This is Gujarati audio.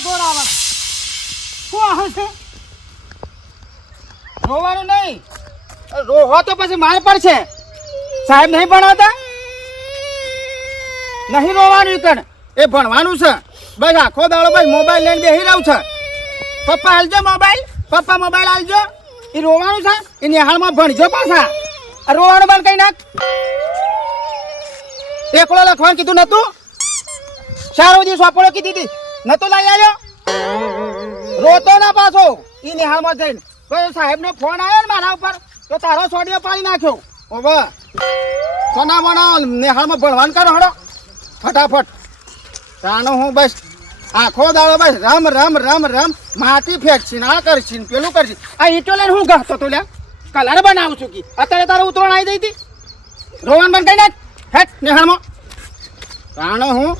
જોર આવે શું આવે છે રોવાનું નહીં રોહો તો પછી માર પડશે સાહેબ નહીં ભણાવતા નહીં રોવાનું કણ એ ભણવાનું છે બસ આખો દાડો બસ મોબાઈલ લઈને બેસી રહ્યું છે પપ્પા હાલજો મોબાઈલ હાલજો એ રોવાનું છે એ નિહાળમાં ભણજો પાછા રોવાનું બંધ કઈ નાખ એકલો લખવાનું કીધું નતું ચારો દિવસ વાપરો કીધી હતી નતું લઈ આવ્યો રોતો ના પાછો એ નિહાળમાં જઈને કોઈ સાહેબનો ફોન આવ્યો ને મારા ઉપર તો તારો સોડિયો પાડી નાખ્યો ઓવે સોના મોના નિહાળમાં ભણવાનું કરો હડો ફટાફટ તાનો હું બસ આખો દાડો બસ રમ માટી ફેંકશી આ કરશી પેલું કરશી આ ઈટો લઈને હું ગહતો તો લ્યા કલર બનાવું છું કી અત્યારે તારે ઉતરણ આવી જઈ હતી રોવાનું બંધ કઈ નાખ હેટ નિહાળમાં તાનો હું